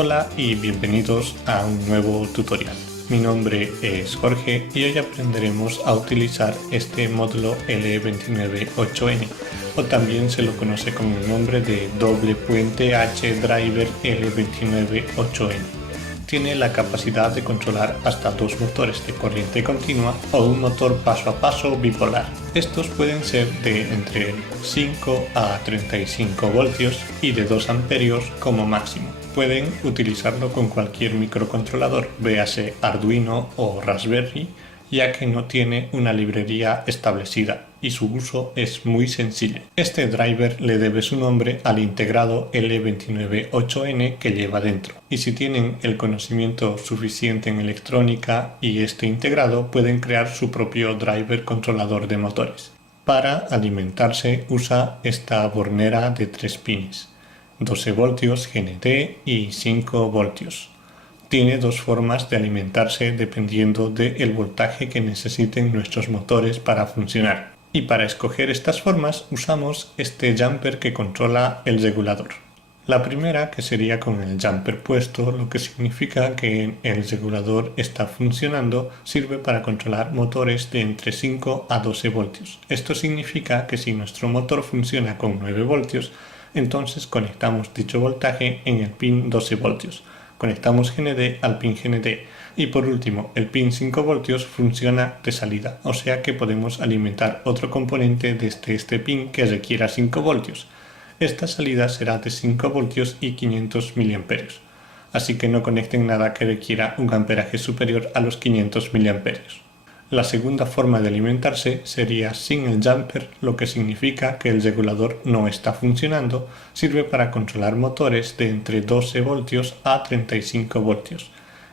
Hola y bienvenidos a un nuevo tutorial. Mi nombre es Jorge y hoy aprenderemos a utilizar este módulo L298N, o también se lo conoce con el nombre de doble puente H driver L298N. Tiene la capacidad de controlar hasta dos motores de corriente continua o un motor paso a paso bipolar. Estos pueden ser de entre 5 a 35 voltios y de 2 amperios como máximo. Pueden utilizarlo con cualquier microcontrolador, véase Arduino o Raspberry, ya que no tiene una librería establecida y su uso es muy sencillo. Este driver le debe su nombre al integrado L298N que lleva dentro, y si tienen el conocimiento suficiente en electrónica y este integrado, pueden crear su propio driver controlador de motores. Para alimentarse usa esta bornera de 3 pines, 12 voltios GND y 5 voltios. Tiene dos formas de alimentarse dependiendo del voltaje que necesiten nuestros motores para funcionar. Y para escoger estas formas usamos este jumper que controla el regulador. La primera, que sería con el jumper puesto, lo que significa que el regulador está funcionando, sirve para controlar motores de entre 5 a 12 voltios. Esto significa que si nuestro motor funciona con 9 voltios, entonces conectamos dicho voltaje en el pin 12 voltios. Conectamos GND al pin GND y por último el pin 5 voltios funciona de salida, o sea que podemos alimentar otro componente desde este pin que requiera 5 voltios. Esta salida será de 5 voltios y 500 miliamperios, así que no conecten nada que requiera un amperaje superior a los 500 miliamperios. La segunda forma de alimentarse sería sin el jumper, lo que significa que el regulador no está funcionando. Sirve para controlar motores de entre 12 voltios a 35 voltios.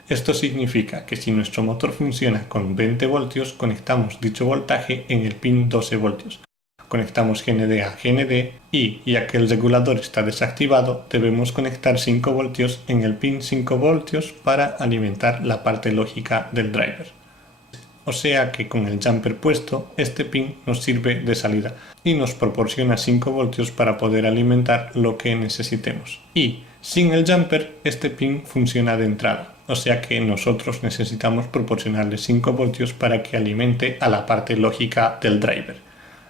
Esto significa que si nuestro motor funciona con 20 voltios, conectamos dicho voltaje en el pin 12 voltios. Conectamos GND a GND y, ya que el regulador está desactivado, debemos conectar 5 voltios en el pin 5 voltios para alimentar la parte lógica del driver. O sea que con el jumper puesto, este pin nos sirve de salida y nos proporciona 5 voltios para poder alimentar lo que necesitemos. Y sin el jumper, este pin funciona de entrada, o sea que nosotros necesitamos proporcionarle 5 voltios para que alimente a la parte lógica del driver.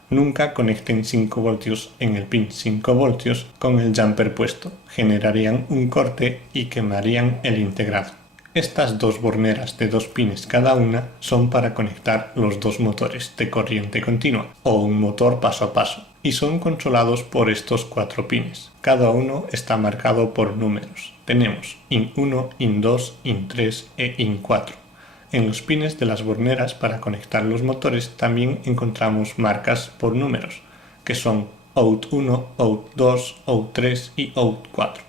Nunca conecten 5 voltios en el pin 5 voltios con el jumper puesto, generarían un corte y quemarían el integrado. Estas dos borneras de 2 pines cada una son para conectar los dos motores de corriente continua o un motor paso a paso y son controlados por estos 4 pines. Cada uno está marcado por números. Tenemos IN1, IN2, IN3 e IN4. En los pines de las borneras para conectar los motores también encontramos marcas por números, que son OUT1, OUT2, OUT3 y OUT4.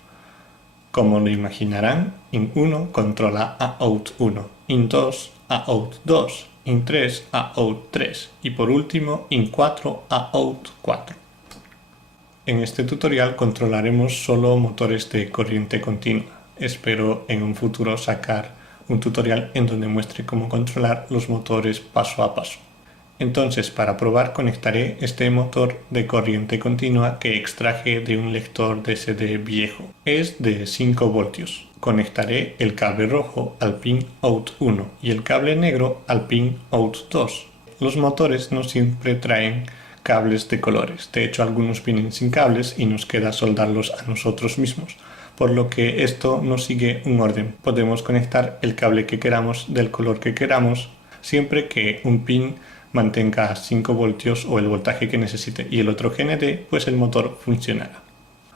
Como lo imaginarán, IN1 controla a OUT1, IN2 a OUT2, IN3 a OUT3 y por último IN4 a OUT4. En este tutorial controlaremos solo motores de corriente continua. Espero en un futuro sacar un tutorial en donde muestre cómo controlar los motores paso a paso. Entonces, para probar conectaré este motor de corriente continua que extraje de un lector DCD viejo. Es de 5 voltios. Conectaré el cable rojo al pin OUT1 y el cable negro al pin OUT2. Los motores no siempre traen cables de colores. De hecho, algunos vienen sin cables y nos queda soldarlos a nosotros mismos. Por lo que esto no sigue un orden. Podemos conectar el cable que queramos del color que queramos, siempre que un pin mantenga 5 voltios o el voltaje que necesite y el otro GND, pues el motor funcionará.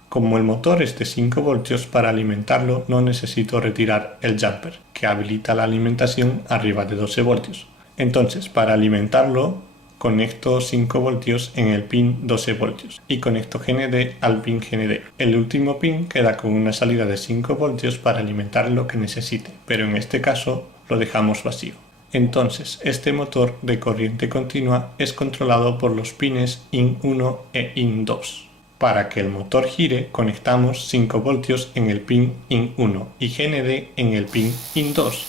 Como el motor es de 5 voltios, para alimentarlo no necesito retirar el jumper, que habilita la alimentación arriba de 12 voltios. Entonces, para alimentarlo, conecto 5 voltios en el pin 12 voltios y conecto GND al pin GND. El último pin queda con una salida de 5 voltios para alimentar lo que necesite, pero en este caso lo dejamos vacío. Entonces, este motor de corriente continua es controlado por los pines IN1 e IN2. Para que el motor gire, conectamos 5 voltios en el pin IN1 y GND en el pin IN2.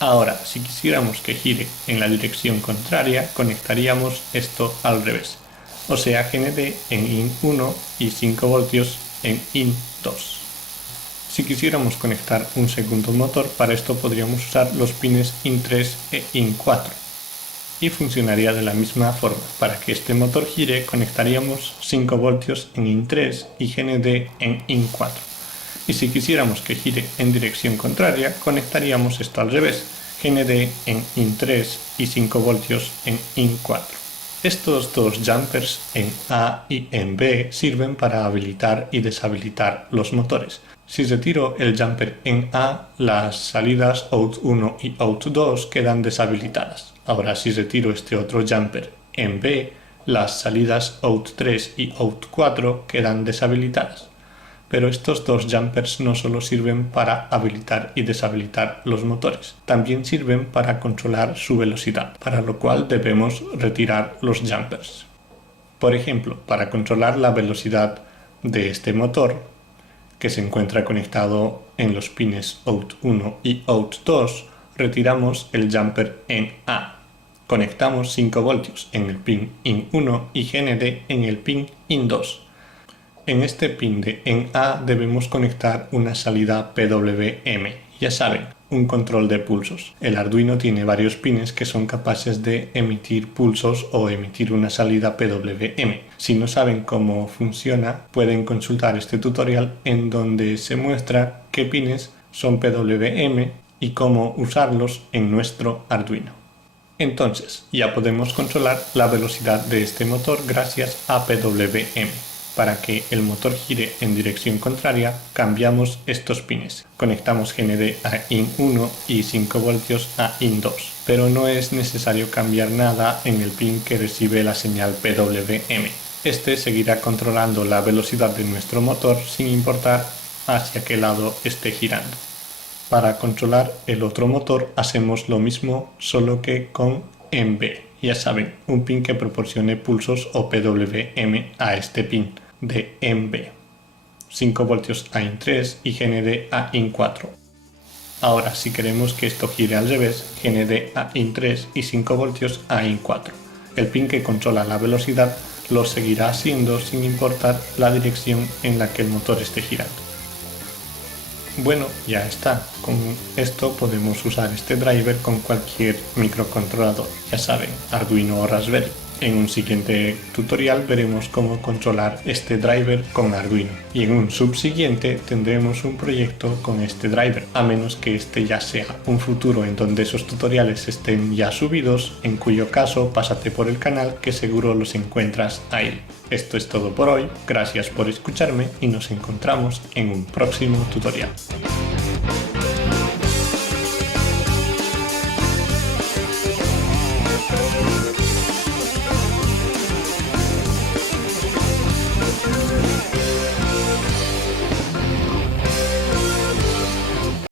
Ahora, si quisiéramos que gire en la dirección contraria, conectaríamos esto al revés, o sea GND en IN1 y 5 voltios en IN2. Si quisiéramos conectar un segundo motor, para esto podríamos usar los pines IN3 e IN4 y funcionaría de la misma forma. Para que este motor gire conectaríamos 5 voltios en IN3 y GND en IN4. Y si quisiéramos que gire en dirección contraria, conectaríamos esto al revés, GND en IN3 y 5 voltios en IN4. Estos dos jumpers en A y en B sirven para habilitar y deshabilitar los motores. Si retiro el jumper en A, las salidas OUT1 y OUT2 quedan deshabilitadas. Ahora si retiro este otro jumper en B, las salidas OUT3 y OUT4 quedan deshabilitadas. Pero estos dos jumpers no solo sirven para habilitar y deshabilitar los motores, también sirven para controlar su velocidad, para lo cual debemos retirar los jumpers. Por ejemplo, para controlar la velocidad de este motor, que se encuentra conectado en los pines OUT1 y OUT2, retiramos el jumper en A. Conectamos 5 voltios en el pin IN1 y GND en el pin IN2. En este pin de en A debemos conectar una salida PWM, ya saben, un control de pulsos. El Arduino tiene varios pines que son capaces de emitir pulsos o emitir una salida PWM. Si no saben cómo funciona, pueden consultar este tutorial en donde se muestra qué pines son PWM y cómo usarlos en nuestro Arduino. Entonces, ya podemos controlar la velocidad de este motor gracias a PWM. Para que el motor gire en dirección contraria, cambiamos estos pines. Conectamos GND a IN1 y 5 voltios a IN2. Pero no es necesario cambiar nada en el pin que recibe la señal PWM. Este seguirá controlando la velocidad de nuestro motor sin importar hacia qué lado esté girando. Para controlar el otro motor hacemos lo mismo, solo que con MB. Ya saben, un pin que proporcione pulsos o PWM a este pin de MB. 5 voltios a IN3 y GND a IN4. Ahora, si queremos que esto gire al revés, GND a IN3 y 5 voltios a IN4. El pin que controla la velocidad lo seguirá haciendo sin importar la dirección en la que el motor esté girando. Bueno, ya está. Con esto podemos usar este driver con cualquier microcontrolador. Ya saben, Arduino o Raspberry. En un siguiente tutorial veremos cómo controlar este driver con Arduino. Y en un subsiguiente tendremos un proyecto con este driver. A menos que este ya sea un futuro en donde esos tutoriales estén ya subidos, en cuyo caso pásate por el canal que seguro los encuentras ahí. Esto es todo por hoy, gracias por escucharme y nos encontramos en un próximo tutorial.